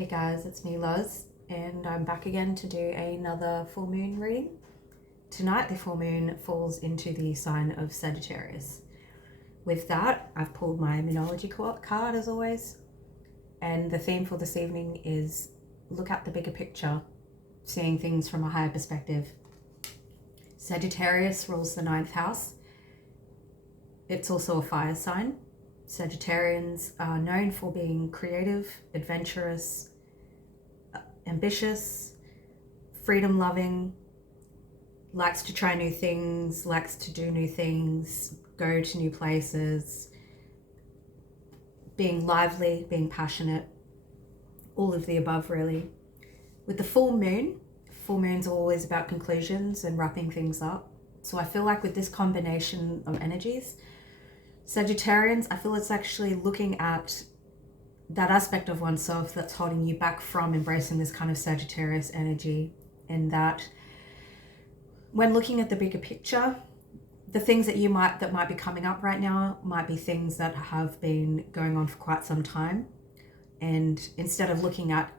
Hey guys, it's me Loz, and I'm back again to do another full moon reading. Tonight the full moon falls into the sign of Sagittarius. With that, I've pulled my Numerology card as always, and the theme for this evening is look at the bigger picture, seeing things from a higher perspective. Sagittarius rules the 9th house. It's also a fire sign. Sagittarians are known for being creative, adventurous, ambitious, freedom-loving, likes to try new things, likes to do new things, go to new places, being lively, being passionate, all of the above really. With the full moons are always about conclusions and wrapping things up. So I feel like with this combination of energies, Sagittarians, I feel it's actually looking at that aspect of oneself that's holding you back from embracing this kind of Sagittarius energy, and that when looking at the bigger picture, the things that might be coming up right now might be things that have been going on for quite some time. And instead of looking at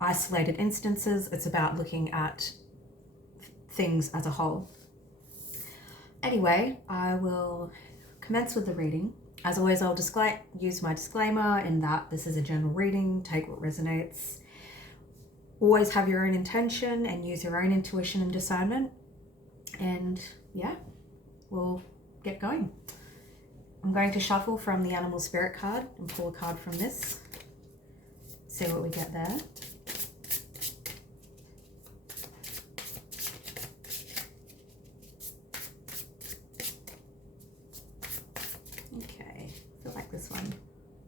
isolated instances, it's about looking at things as a whole. Anyway, I will commence with the reading. As always, I'll use my disclaimer in that this is a general reading, take what resonates. Always have your own intention and use your own intuition and discernment. And yeah, we'll get going. I'm going to shuffle from the Animal Spirit card and pull a card from this. See what we get there. This one,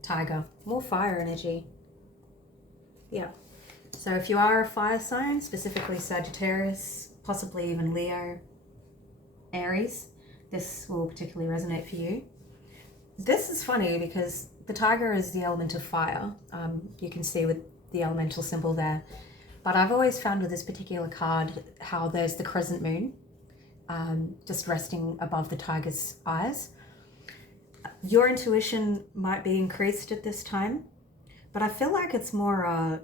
Tiger, more fire energy. Yeah, so if you are a fire sign, specifically Sagittarius, possibly even Leo, Aries, this will particularly resonate for you. This is funny because the tiger is the element of fire. You can see with the elemental symbol there, but I've always found with this particular card how there's the crescent moon just resting above the tiger's eyes. Your intuition might be increased at this time, but I feel like it's more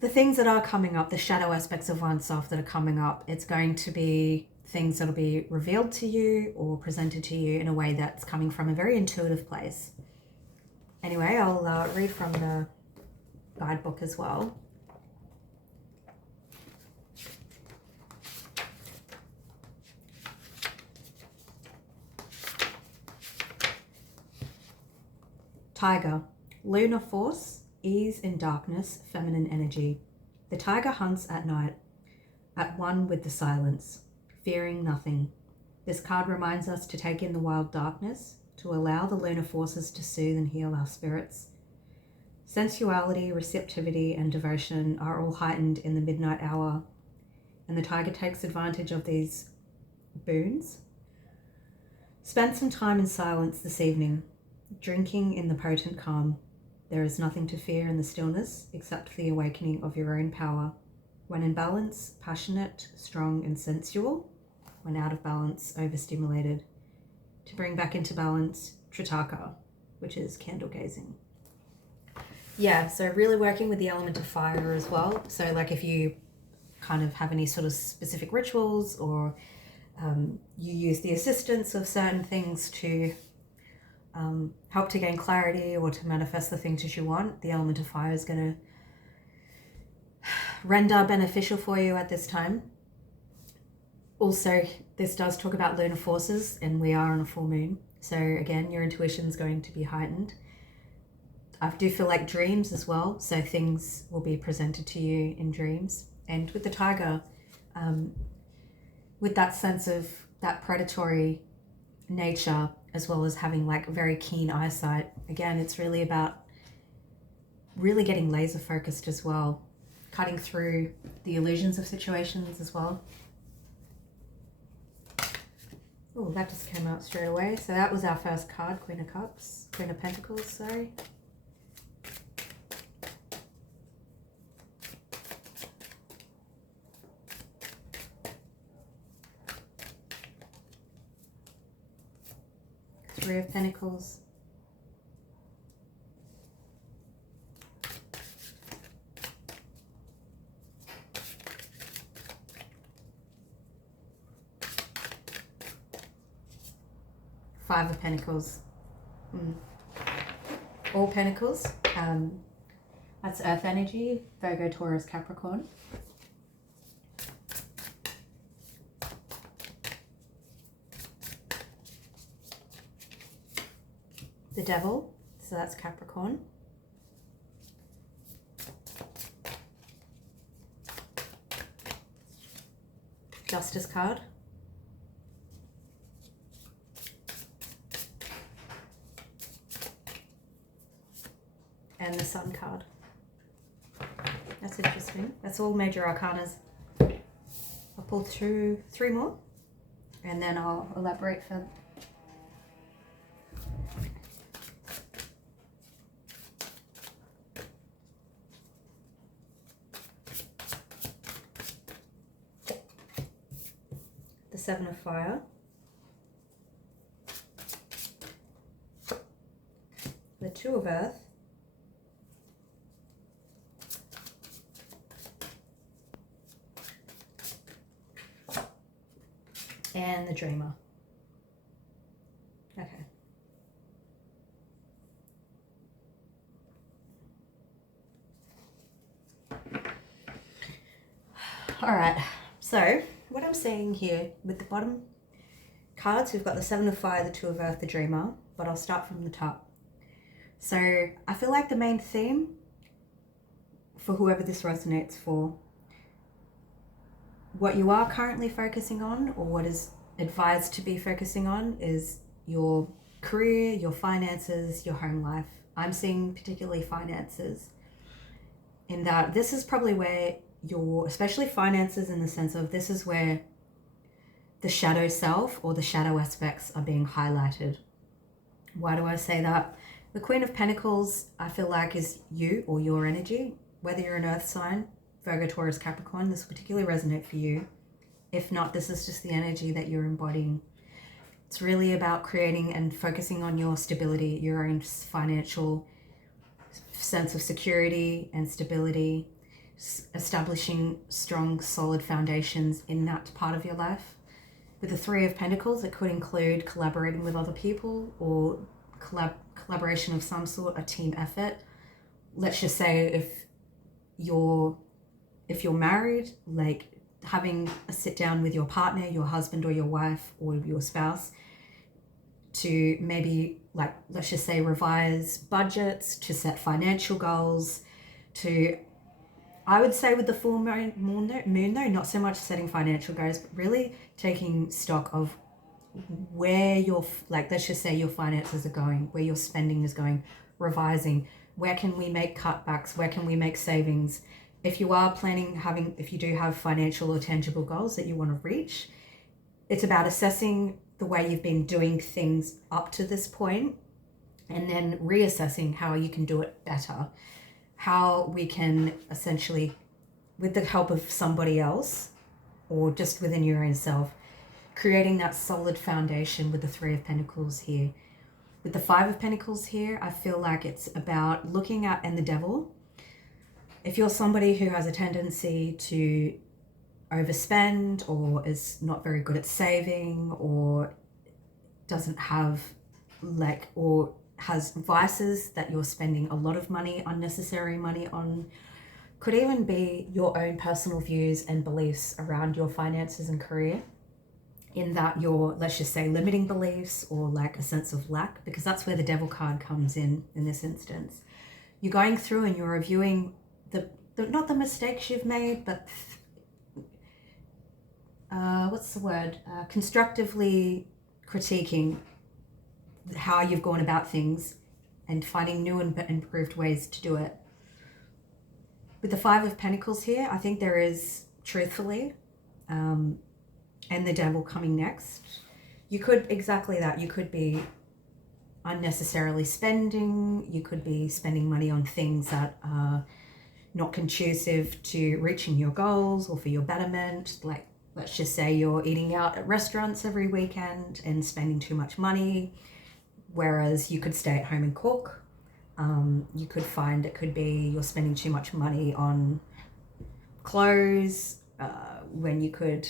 the things that are coming up, the shadow aspects of oneself that are coming up, it's going to be things that'll be revealed to you or presented to you in a way that's coming from a very intuitive place. Anyway, I'll read from the guidebook as well. Tiger, lunar force, ease in darkness, feminine energy. The tiger hunts at night, at one with the silence, fearing nothing. This card reminds us to take in the wild darkness, to allow the lunar forces to soothe and heal our spirits. Sensuality, receptivity, and devotion are all heightened in the midnight hour, and the tiger takes advantage of these boons. Spend some time in silence this evening, drinking in the potent calm. There is nothing to fear in the stillness except the awakening of your own power. When in balance, passionate, strong, and sensual. When out of balance, overstimulated. To bring back into balance, Tritaka, which is candle gazing. Yeah, so really working with the element of fire as well. So like if you kind of have any sort of specific rituals or you use the assistance of certain things to help to gain clarity or to manifest the things that you want, the element of fire is going to render beneficial for you at this time. Also, this does talk about lunar forces, and we are on a full moon. So again, your intuition is going to be heightened. I do feel like dreams as well. So things will be presented to you in dreams. And with the tiger, with that sense of that predatory nature, as well as having like very keen eyesight. Again, it's really about really getting laser focused as well, cutting through the illusions of situations as well. Oh, that just came out straight away. So that was our first card, Queen of Pentacles, sorry. Three of Pentacles. Five of Pentacles. All Pentacles. That's Earth energy, Virgo, Taurus, Capricorn. The Devil, so that's Capricorn. Justice card. And the Sun card. That's interesting. That's all major arcanas. I'll pull through 3 more and then I'll elaborate further. The Seven of Fire. The Two of Earth. And the Dreamer. Okay. All right. So what I'm seeing here with the bottom cards, we've got the Seven of Fire, the Two of Earth, the Dreamer, but I'll start from the top. So I feel like the main theme for whoever this resonates for, what you are currently focusing on, or what is advised to be focusing on, is your career, your finances, your home life. I'm seeing particularly finances, in that this is probably where your, especially finances in the sense of this is where the shadow self or the shadow aspects are being highlighted. Why do I say that? The Queen of Pentacles, I feel like, is you or your energy, whether you're an earth sign, Virgo, Taurus, Capricorn, this will particularly resonate for you. If not, this is just the energy that you're embodying. It's really about creating and focusing on your stability, your own financial sense of security and stability, establishing strong, solid foundations in that part of your life. With the Three of Pentacles, it could include collaborating with other people or collaboration of some sort, a team effort. Let's just say if you're married, like having a sit down with your partner, your husband or your wife or your spouse, to maybe, like, let's just say, revise budgets, to set financial goals, to, I would say with the full moon though, not so much setting financial goals, but really taking stock of where your, like, let's just say your finances are going, where your spending is going, revising, where can we make cutbacks, where can we make savings. If you are planning if you do have financial or tangible goals that you want to reach, it's about assessing the way you've been doing things up to this point and then reassessing how you can do it better. How we can essentially, with the help of somebody else or just within your own self, creating that solid foundation with the Three of Pentacles here. With the Five of Pentacles here, I feel like it's about looking at, and the Devil, if you're somebody who has a tendency to overspend or is not very good at saving or doesn't have, like, or has vices that you're spending a lot of money, unnecessary money on, could even be your own personal views and beliefs around your finances and career, in that you're, let's just say, limiting beliefs or like a sense of lack, because that's where the Devil card comes in this instance. You're going through and you're reviewing not the mistakes you've made, but what's the word? Constructively critiquing how you've gone about things and finding new and improved ways to do it. With the Five of Pentacles here, I think there is, truthfully, and the Devil coming next, you could, exactly that, you could be unnecessarily spending, you could be spending money on things that are not conducive to reaching your goals or for your betterment. Like, let's just say you're eating out at restaurants every weekend and spending too much money, whereas you could stay at home and cook. You could find it could be you're spending too much money on clothes when you could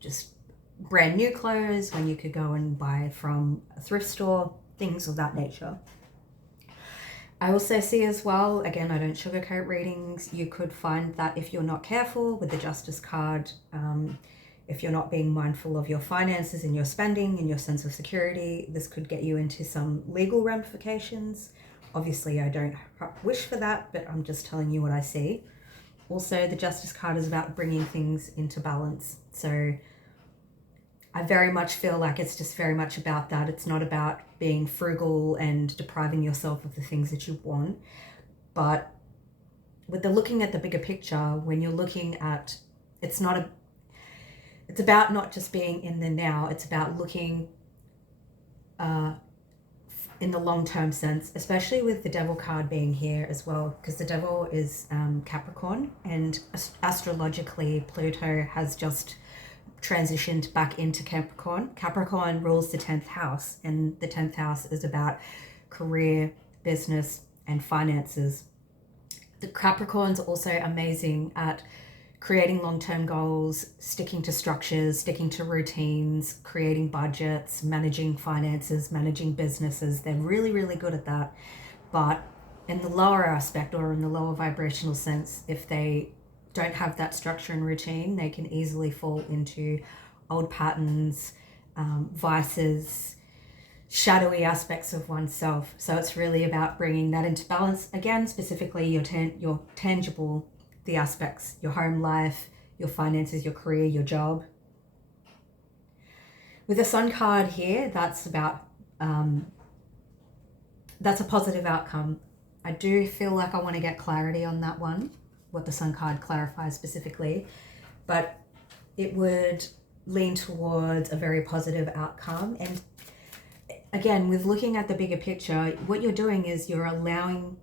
just brand new clothes when you could go and buy from a thrift store, things of that nature. I also see as well, again, I don't sugarcoat readings, you could find that if you're not careful with the Justice card, if you're not being mindful of your finances and your spending and your sense of security, this could get you into some legal ramifications. Obviously, I don't wish for that, but I'm just telling you what I see. Also, the Justice card is about bringing things into balance. So I very much feel like it's just very much about that. It's not about being frugal and depriving yourself of the things that you want. But with the looking at the bigger picture, when you're looking at, it's about not just being in the now, it's about looking in the long-term sense, especially with the Devil card being here as well, because the Devil is Capricorn, and astrologically Pluto has just transitioned back into Capricorn. Capricorn rules the 10th house, and the 10th house is about career, business, and finances. The Capricorn's also amazing at creating long-term goals, sticking to structures, sticking to routines, creating budgets, managing finances, managing businesses. They're really, really good at that. But in the lower aspect, or in the lower vibrational sense, if they don't have that structure and routine, they can easily fall into old patterns, vices, shadowy aspects of oneself. So it's really about bringing that into balance. Again, specifically your tangible, the aspects, your home life, your finances, your career, your job. With the Sun card here, that's about, that's a positive outcome. I do feel like I want to get clarity on that one, what the Sun card clarifies specifically, but it would lean towards a very positive outcome. And again, with looking at the bigger picture, what you're doing is you're allowing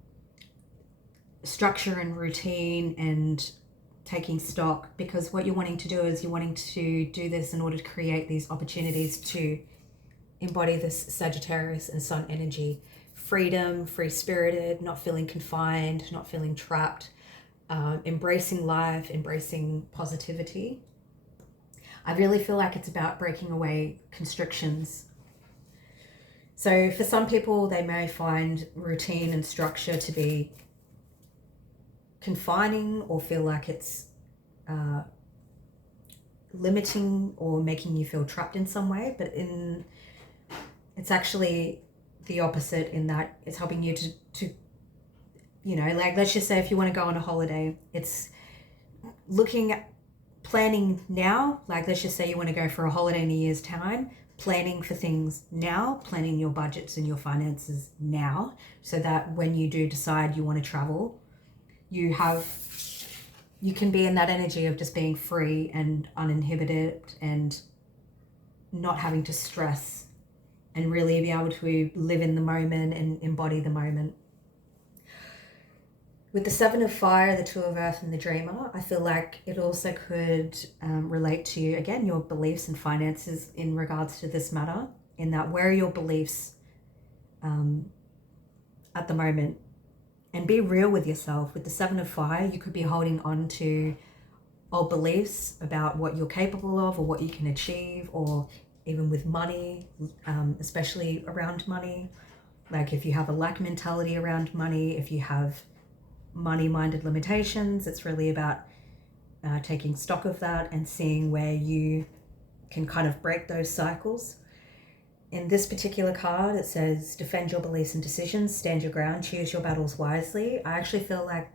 structure and routine and taking stock, because what you're wanting to do is you're wanting to do this in order to create these opportunities to embody this Sagittarius and Sun energy. Freedom, free-spirited, not feeling confined, not feeling trapped, embracing life, embracing positivity. I really feel like it's about breaking away constrictions. So for some people, they may find routine and structure to be confining, or feel like it's limiting or making you feel trapped in some way, but it's actually the opposite, in that it's helping you to you know, like, let's just say if you want to go on a holiday, it's looking at planning now. Like, let's just say you want to go for a holiday in a year's time, planning for things now, planning your budgets and your finances now, so that when you do decide you want to travel, you can be in that energy of just being free and uninhibited and not having to stress, and really be able to live in the moment and embody the moment. With the Seven of Fire, the Two of Earth, and the Dreamer, I feel like it also could relate to, again, your beliefs and finances in regards to this matter, in that, where are your beliefs at the moment? And be real with yourself. With the Seven of Fire, you could be holding on to old beliefs about what you're capable of or what you can achieve, or even with money, especially around money. Like, if you have a lack mentality around money, if you have money-minded limitations, it's really about taking stock of that and seeing where you can kind of break those cycles. In this particular card, it says, defend your beliefs and decisions, stand your ground, choose your battles wisely. I actually feel like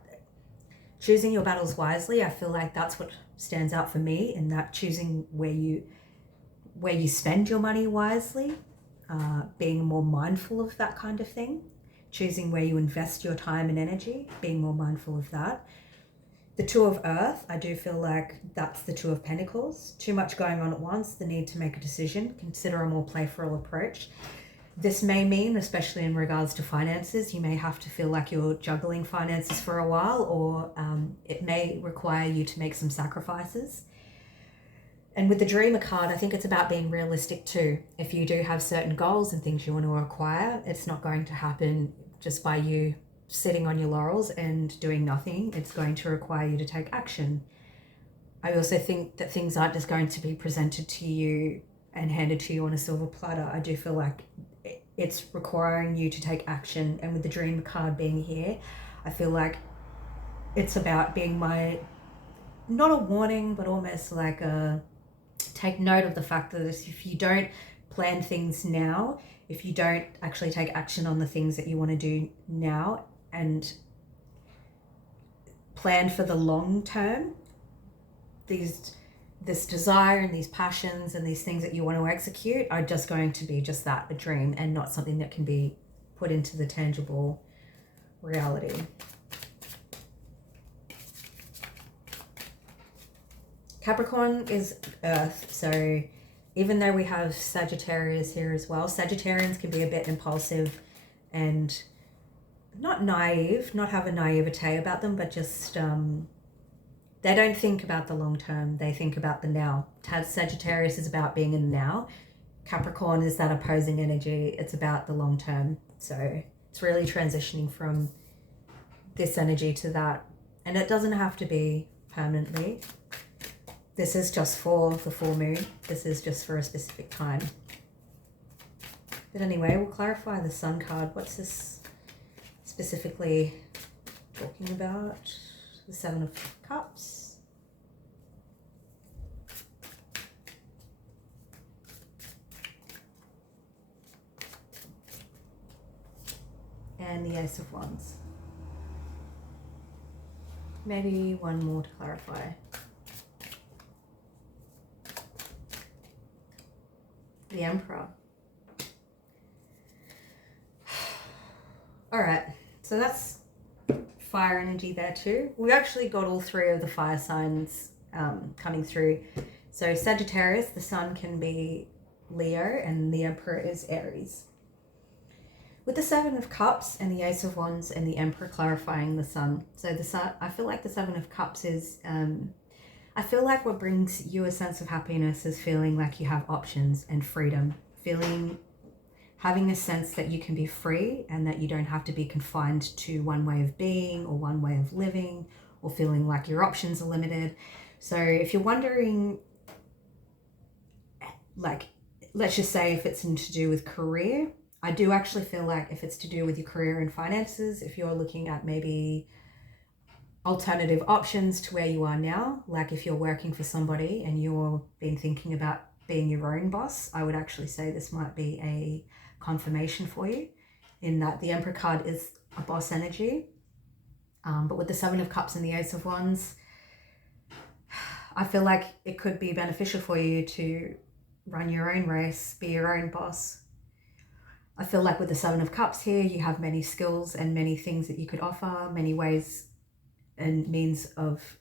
choosing your battles wisely, I feel like that's what stands out for me, in that choosing where you spend your money wisely, being more mindful of that kind of thing. Choosing where you invest your time and energy, being more mindful of that. The Two of Earth, I do feel like that's the Two of Pentacles. Too much going on at once, the need to make a decision, consider a more playful approach. This may mean, especially in regards to finances, you may have to feel like you're juggling finances for a while, or it may require you to make some sacrifices. And with the Dreamer card, I think it's about being realistic too. If you do have certain goals and things you want to acquire, it's not going to happen just by you sitting on your laurels and doing nothing. It's going to require you to take action. I also think that things aren't just going to be presented to you and handed to you on a silver platter. I do feel like it's requiring you to take action. And with the dream card being here, I feel like it's about being not a warning, but almost like a take note of the fact that if you don't plan things now, if you don't actually take action on the things that you want to do now and plan for the long term, this desire and these passions and these things that you want to execute are just going to be just that, a dream, and not something that can be put into the tangible reality. Capricorn is Earth, so even though we have Sagittarius here as well, Sagittarians can be a bit impulsive and not naive, not have a naivete about them, but just they don't think about the long term, they think about the now. Sagittarius is about being in the now. Capricorn is that opposing energy, it's about the long term. So it's really transitioning from this energy to that. And it doesn't have to be permanently. This is just for the full moon. This is just for a specific time. But anyway, we'll clarify the Sun card. What's this specifically talking about? The Seven of Cups. And the Ace of Wands. Maybe one more to clarify. The Emperor. All right, so that's fire energy there too. We actually got all three of the fire signs coming through. So Sagittarius, the sun can be Leo, and the Emperor is Aries. With the Seven of Cups and the Ace of Wands and the Emperor clarifying the sun. So the sun, I feel like the Seven of Cups is, I feel like what brings you a sense of happiness is feeling like you have options and freedom, having a sense that you can be free and that you don't have to be confined to one way of being or one way of living, or feeling like your options are limited. So if you're wondering, like, let's just say if it's to do with career, I do actually feel like if it's to do with your career and finances, if you're looking at maybe alternative options to where you are now, like if you're working for somebody and you're been thinking about being your own boss, I would actually say this might be a confirmation for you, in that the Emperor card is a boss energy. But with the Seven of Cups and the Ace of Wands, I feel like it could be beneficial for you to run your own race, be your own boss. I feel like with the Seven of Cups here, you have many skills and many things that you could offer, many ways and means of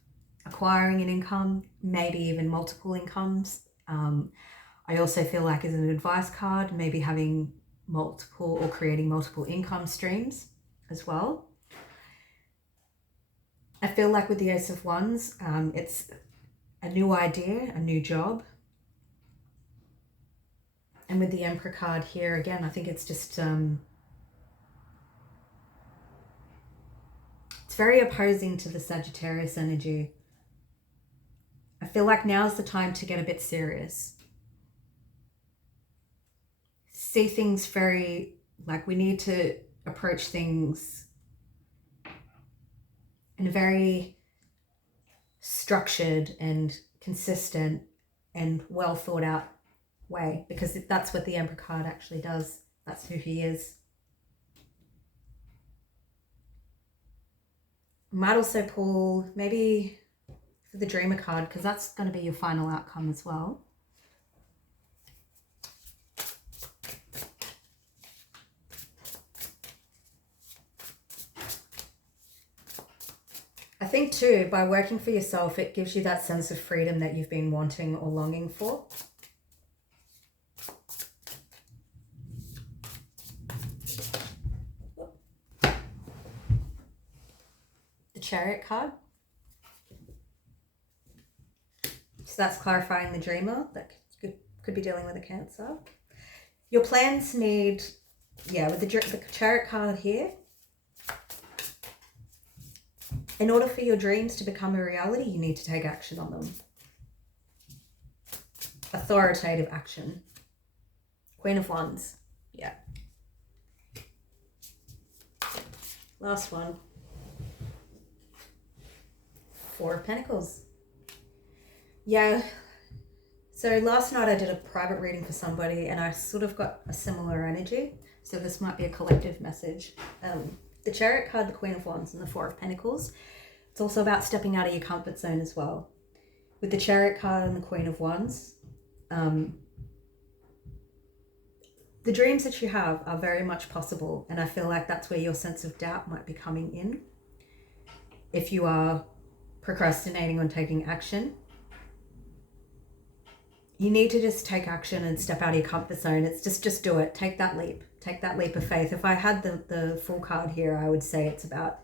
acquiring an income, maybe even multiple incomes. I also feel like as an advice card, maybe having multiple or creating multiple income streams as well. I feel like with the Ace of Wands, it's a new idea, a new job. And with the Emperor card here, again, I think it's just, it's very opposing to the Sagittarius energy. I feel like now's the time to get a bit serious. See things very, like we need to approach things in a very structured and consistent and well thought out way, because that's what the Emperor card actually does. That's who he is. Might also pull maybe for the Dreamer card, because that's going to be your final outcome as well. I think too, by working for yourself, it gives you that sense of freedom that you've been wanting or longing for. The Chariot card. So that's clarifying the dreamer that could be dealing with a Cancer. Your plans need, with the Chariot card here, in order for your dreams to become a reality, you need to take action on them. authoritative action. Queen of Wands. Yeah. Last one. Four of Pentacles. Yeah. So last night I did a private reading for somebody and I sort of got a similar energy. So this might be a collective message. The Chariot card, the Queen of Wands, and the Four of Pentacles. It's also about stepping out of your comfort zone as well. With the Chariot card and the Queen of Wands, the dreams that you have are very much possible, and I feel like that's where your sense of doubt might be coming in. If you are procrastinating on taking action, you need to just take action and step out of your comfort zone. It's just do it. Take that leap. Take that leap of faith. If I had the full card here, I would say it's about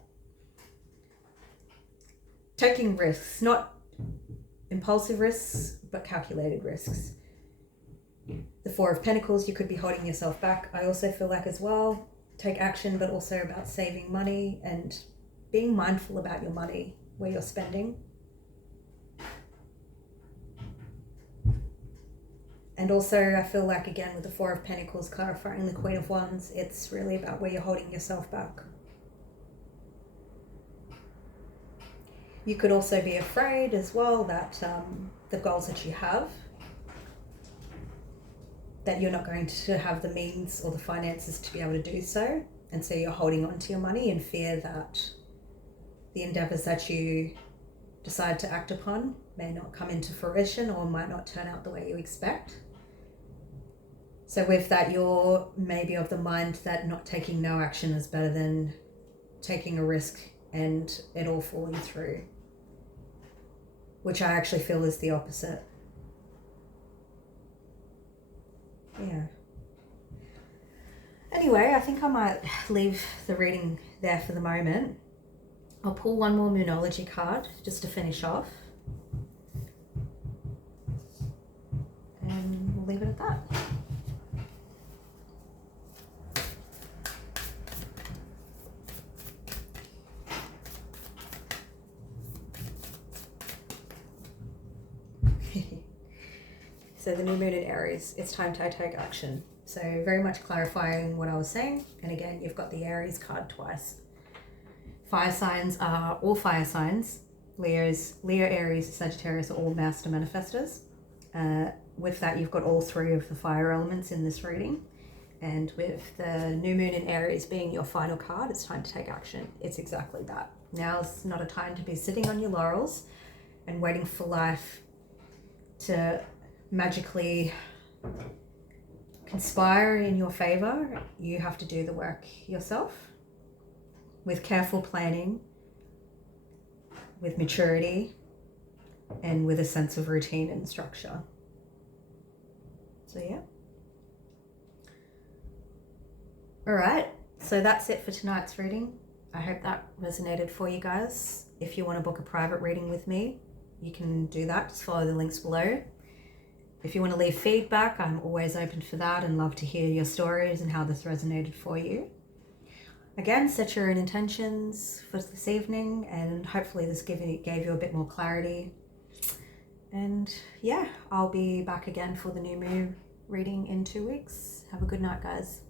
taking risks, not impulsive risks, but calculated risks. The Four of Pentacles, you could be holding yourself back. I also feel like as well, take action, but also about saving money and being mindful about your money, where you're spending. And also I feel like, again, with the Four of Pentacles clarifying the Queen of Wands, it's really about where you're holding yourself back. You could also be afraid as well that the goals that you have, that you're not going to have the means or the finances to be able to do so. And so you're holding on to your money in fear that the endeavors that you decide to act upon may not come into fruition or might not turn out the way you expect. So with that, you're maybe of the mind that not taking no action is better than taking a risk and it all falling through, which I actually feel is the opposite. Yeah. Anyway, I think I might leave the reading there for the moment. I'll pull one more Numerology card just to finish off. And we'll leave it at that. So the new moon in Aries, it's time to take action. So very much clarifying what I was saying. And again, you've got the Aries card twice. Fire signs are all fire signs. Leo, Aries, Sagittarius are all master manifestors. With that, you've got all three of the fire elements in this reading. And with the new moon in Aries being your final card, it's time to take action. It's exactly that. Now's not a time to be sitting on your laurels and waiting for life to magically conspire in your favor. You have to do the work yourself with careful planning, with maturity, and with a sense of routine and structure. So yeah. All right, so that's it for tonight's reading. I hope that resonated for you guys. If you want to book a private reading with me, you can do that. Just follow the links below. If you want to leave feedback, I'm always open for that and love to hear your stories and how this resonated for you. Again, set your own intentions for this evening, and hopefully this gave you a bit more clarity. And yeah, I'll be back again for the new moon reading in 2 weeks. Have a good night, guys.